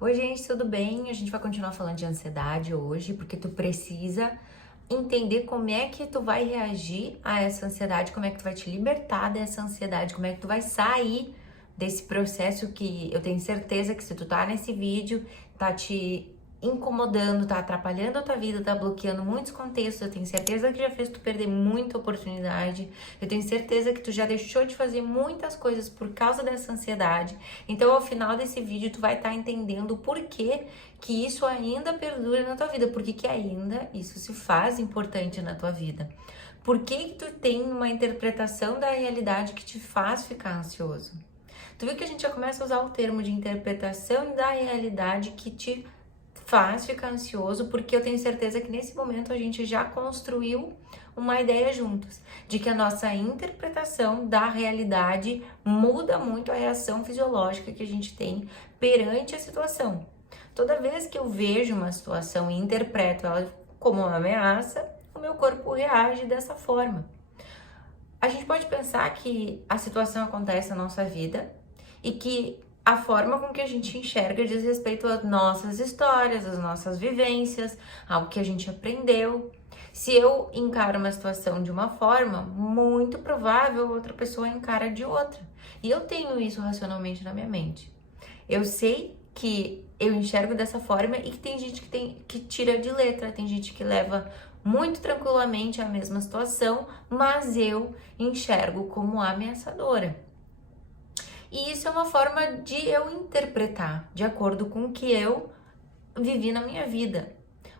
Oi, gente, tudo bem? A gente vai continuar falando de ansiedade hoje, porque tu precisa entender como é que tu vai reagir a essa ansiedade, como é que tu vai te libertar dessa ansiedade, como é que tu vai sair desse processo que eu tenho certeza que se tu tá nesse vídeo, tá te incomodando, tá atrapalhando a tua vida, tá bloqueando muitos contextos, eu tenho certeza que já fez tu perder muita oportunidade, eu tenho certeza que tu já deixou de fazer muitas coisas por causa dessa ansiedade. Então, ao final desse vídeo, tu vai estar entendendo o porquê que isso ainda perdura na tua vida, por que ainda isso se faz importante na tua vida. Por que tu tem uma interpretação da realidade que te faz ficar ansioso? Tu viu que a gente já começa a usar o termo de interpretação da realidade que te faz ficar ansioso, porque eu tenho certeza que nesse momento a gente já construiu uma ideia juntos, de que a nossa interpretação da realidade muda muito a reação fisiológica que a gente tem perante a situação. Toda vez que eu vejo uma situação e interpreto ela como uma ameaça, o meu corpo reage dessa forma. A gente pode pensar que a situação acontece na nossa vida e que a forma com que a gente enxerga diz respeito às nossas histórias, às nossas vivências, ao que a gente aprendeu. Se eu encaro uma situação de uma forma, muito provável outra pessoa encara de outra. E eu tenho isso racionalmente na minha mente. Eu sei que eu enxergo dessa forma e que tem gente que tira de letra, tem gente que leva muito tranquilamente a mesma situação, mas eu enxergo como ameaçadora. E isso é uma forma de eu interpretar de acordo com o que eu vivi na minha vida.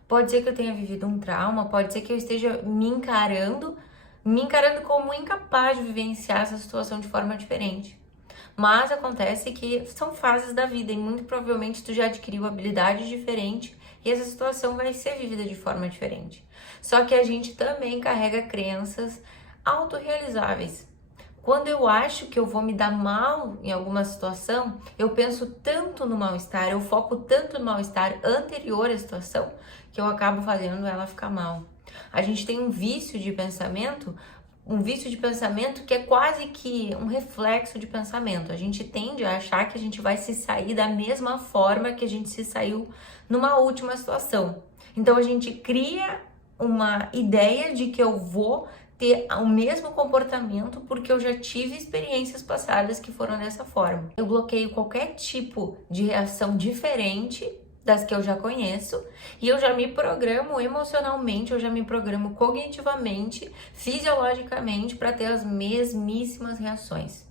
Pode ser que eu tenha vivido um trauma, pode ser que eu esteja me encarando como incapaz de vivenciar essa situação de forma diferente. Mas acontece que são fases da vida e muito provavelmente tu já adquiriu habilidades diferentes e essa situação vai ser vivida de forma diferente. Só que a gente também carrega crenças autorrealizáveis. Quando eu acho que eu vou me dar mal em alguma situação, eu penso tanto no mal-estar, eu foco tanto no mal-estar anterior à situação, que eu acabo fazendo ela ficar mal. A gente tem um vício de pensamento que é quase que um reflexo de pensamento. A gente tende a achar que a gente vai se sair da mesma forma que a gente se saiu numa última situação. Então a gente cria uma ideia de que eu vou ter o mesmo comportamento porque eu já tive experiências passadas que foram dessa forma. Eu bloqueio qualquer tipo de reação diferente das que eu já conheço, e eu já me programo emocionalmente, eu já me programo cognitivamente, fisiologicamente para ter as mesmíssimas reações.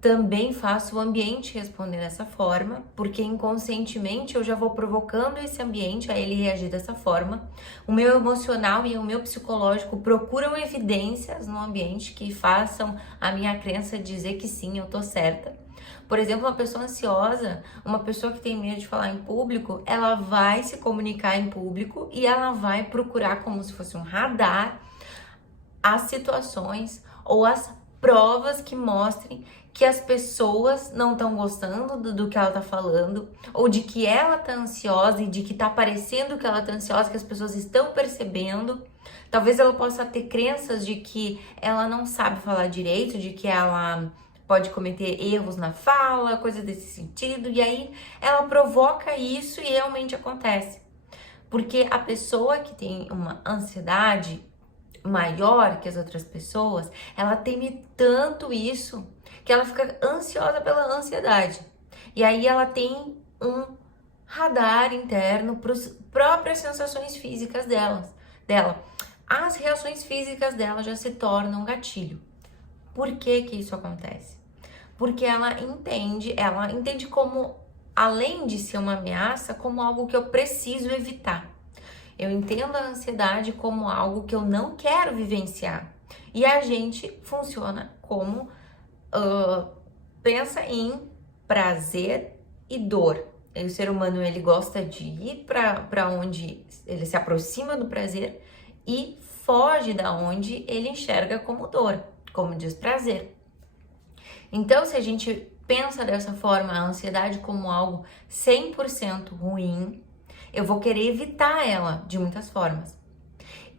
Também faço o ambiente responder dessa forma, porque inconscientemente eu já vou provocando esse ambiente a ele reagir dessa forma. O meu emocional e o meu psicológico procuram evidências no ambiente que façam a minha crença dizer que sim, eu tô certa. Por exemplo, uma pessoa ansiosa, uma pessoa que tem medo de falar em público, ela vai se comunicar em público e ela vai procurar como se fosse um radar as situações ou as provas que mostrem que as pessoas não estão gostando do que ela tá falando, ou de que ela tá ansiosa e de que tá parecendo que ela tá ansiosa, que as pessoas estão percebendo. Talvez ela possa ter crenças de que ela não sabe falar direito, de que ela pode cometer erros na fala, coisa desse sentido, e aí ela provoca isso e realmente acontece. Porque a pessoa que tem uma ansiedade maior que as outras pessoas, ela teme tanto isso que ela fica ansiosa pela ansiedade. E aí ela tem um radar interno para as próprias sensações físicas dela. As reações físicas dela já se tornam um gatilho. Por que que isso acontece? Porque ela entende como, além de ser uma ameaça, como algo que eu preciso evitar. Eu entendo a ansiedade como algo que eu não quero vivenciar. E a gente funciona como pensa em prazer e dor. E o ser humano ele gosta de ir para onde ele se aproxima do prazer e foge da onde ele enxerga como dor, como desprazer. Então, se a gente pensa dessa forma, a ansiedade como algo 100% ruim, eu vou querer evitar ela de muitas formas.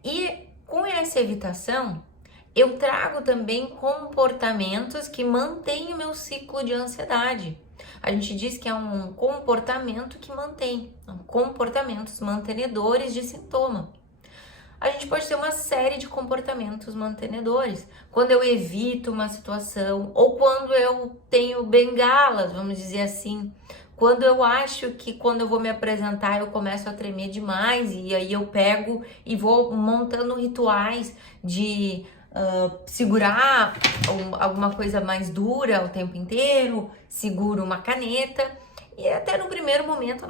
E com essa evitação, eu trago também comportamentos que mantêm o meu ciclo de ansiedade. A gente diz que é um comportamento que mantém, comportamentos mantenedores de sintoma. A gente pode ter uma série de comportamentos mantenedores. Quando eu evito uma situação, ou quando eu tenho bengalas, vamos dizer assim. Quando eu acho que quando eu vou me apresentar eu começo a tremer demais, e aí eu pego e vou montando rituais de segurar alguma coisa mais dura o tempo inteiro, seguro uma caneta. E até no primeiro momento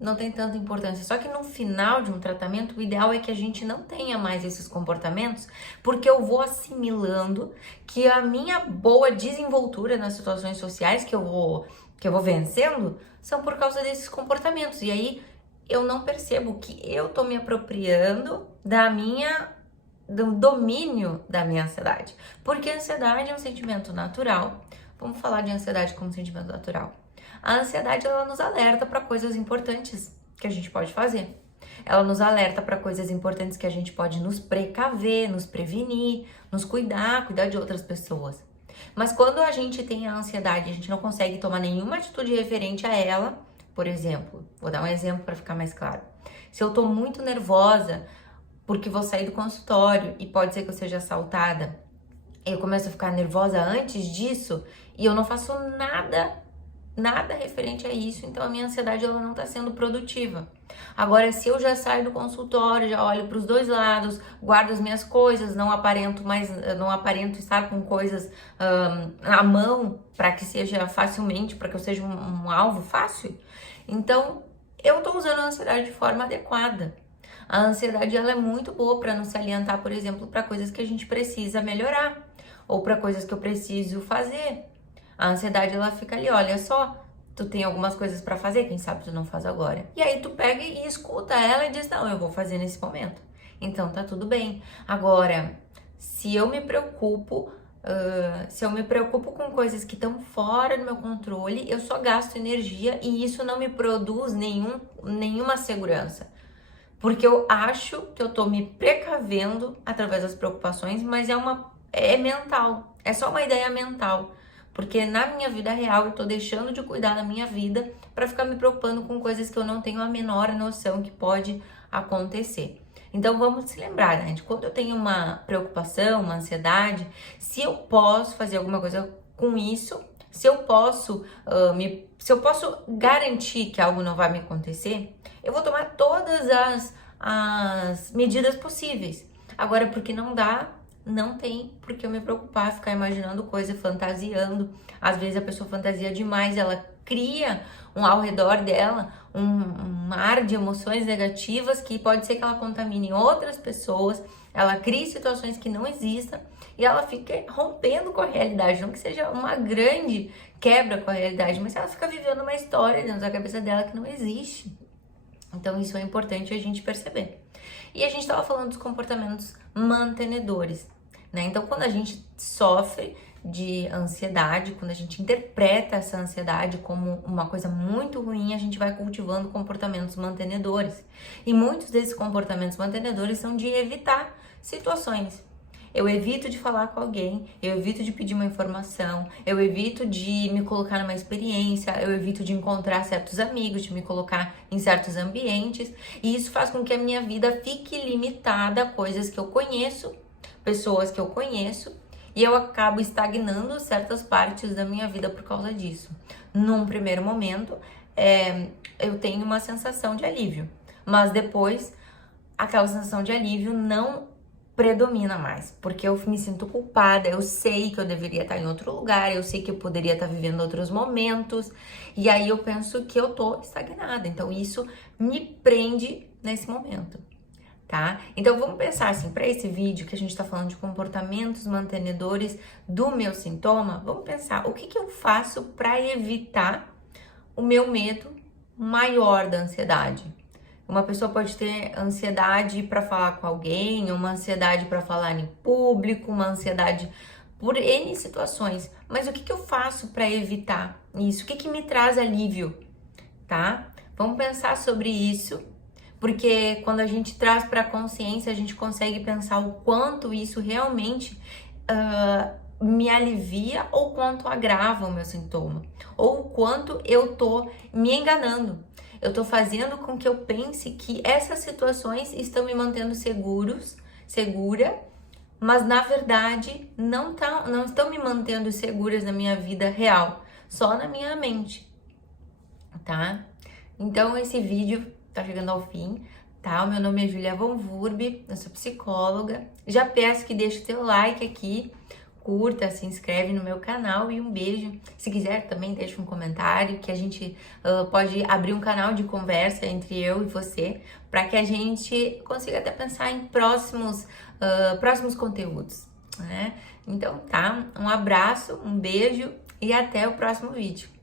não tem tanta importância. Só que no final de um tratamento, o ideal é que a gente não tenha mais esses comportamentos, porque eu vou assimilando que a minha boa desenvoltura nas situações sociais que eu vou vencendo são por causa desses comportamentos. E aí eu não percebo que eu tô me apropriando do domínio da minha ansiedade. Porque a ansiedade é um sentimento natural. Vamos falar de ansiedade como sentimento natural. A ansiedade, ela nos alerta para coisas importantes que a gente pode fazer. Ela nos alerta para coisas importantes que a gente pode nos precaver, nos prevenir, nos cuidar de outras pessoas. Mas quando a gente tem a ansiedade e a gente não consegue tomar nenhuma atitude referente a ela, por exemplo, vou dar um exemplo para ficar mais claro. Se eu tô muito nervosa porque vou sair do consultório e pode ser que eu seja assaltada, eu começo a ficar nervosa antes disso e eu não faço nada referente a isso, então a minha ansiedade ela não está sendo produtiva. Agora, se eu já saio do consultório, já olho para os dois lados, guardo as minhas coisas, não aparento estar com coisas na mão para que seja facilmente, para que eu seja um alvo fácil, então eu estou usando a ansiedade de forma adequada. A ansiedade ela é muito boa para nos alientar, por exemplo, para coisas que a gente precisa melhorar ou para coisas que eu preciso fazer. A ansiedade, ela fica ali, olha só, tu tem algumas coisas pra fazer, quem sabe tu não faz agora. E aí tu pega e escuta ela e diz, não, eu vou fazer nesse momento. Então tá tudo bem. Agora, se eu me preocupo com coisas que estão fora do meu controle, eu só gasto energia e isso não me produz nenhuma segurança. Porque eu acho que eu tô me precavendo através das preocupações, mas é mental, é só uma ideia mental. Porque na minha vida real eu tô deixando de cuidar da minha vida para ficar me preocupando com coisas que eu não tenho a menor noção que pode acontecer. Então vamos se lembrar, né? De quando eu tenho uma preocupação, uma ansiedade, se eu posso fazer alguma coisa com isso, se eu posso garantir que algo não vai me acontecer, eu vou tomar todas as medidas possíveis. Agora, porque não dá, não tem porque eu me preocupar, ficar imaginando coisa, fantasiando. Às vezes a pessoa fantasia demais, ela cria ao redor dela um mar de emoções negativas que pode ser que ela contamine outras pessoas, ela crie situações que não existam e ela fica rompendo com a realidade, não que seja uma grande quebra com a realidade, mas ela fica vivendo uma história dentro da cabeça dela que não existe. Então isso é importante a gente perceber. E a gente estava falando dos comportamentos mantenedores, né? Então quando a gente sofre de ansiedade, quando a gente interpreta essa ansiedade como uma coisa muito ruim, a gente vai cultivando comportamentos mantenedores. E muitos desses comportamentos mantenedores são de evitar situações. Eu evito de falar com alguém, eu evito de pedir uma informação, eu evito de me colocar numa experiência, eu evito de encontrar certos amigos, de me colocar em certos ambientes. E isso faz com que a minha vida fique limitada a coisas que eu conheço, pessoas que eu conheço, e eu acabo estagnando certas partes da minha vida por causa disso. Num primeiro momento, eu tenho uma sensação de alívio, mas depois aquela sensação de alívio não predomina mais, porque eu me sinto culpada, eu sei que eu deveria estar em outro lugar, eu sei que eu poderia estar vivendo outros momentos, e aí eu penso que eu tô estagnada, então isso me prende nesse momento. Tá? Então vamos pensar assim, para esse vídeo que a gente tá falando de comportamentos mantenedores do meu sintoma, vamos pensar o que eu faço para evitar o meu medo maior da ansiedade. Uma pessoa pode ter ansiedade para falar com alguém, uma ansiedade para falar em público, uma ansiedade por N situações, mas o que eu faço para evitar isso? O que me traz alívio, tá? Vamos pensar sobre isso. Porque quando a gente traz para a consciência, a gente consegue pensar o quanto isso realmente me alivia ou quanto agrava o meu sintoma, ou o quanto eu tô me enganando. Eu tô fazendo com que eu pense que essas situações estão me mantendo segura, mas na verdade não estão me mantendo seguras na minha vida real, só na minha mente, tá? Então esse vídeo tá chegando ao fim, tá? O meu nome é Julia Von Wurb, eu sou psicóloga. Já peço que deixe o teu like aqui, curta, se inscreve no meu canal e um beijo. Se quiser também deixa um comentário, que a gente pode abrir um canal de conversa entre eu e você, para que a gente consiga até pensar em próximos conteúdos, né? Então tá, um abraço, um beijo e até o próximo vídeo.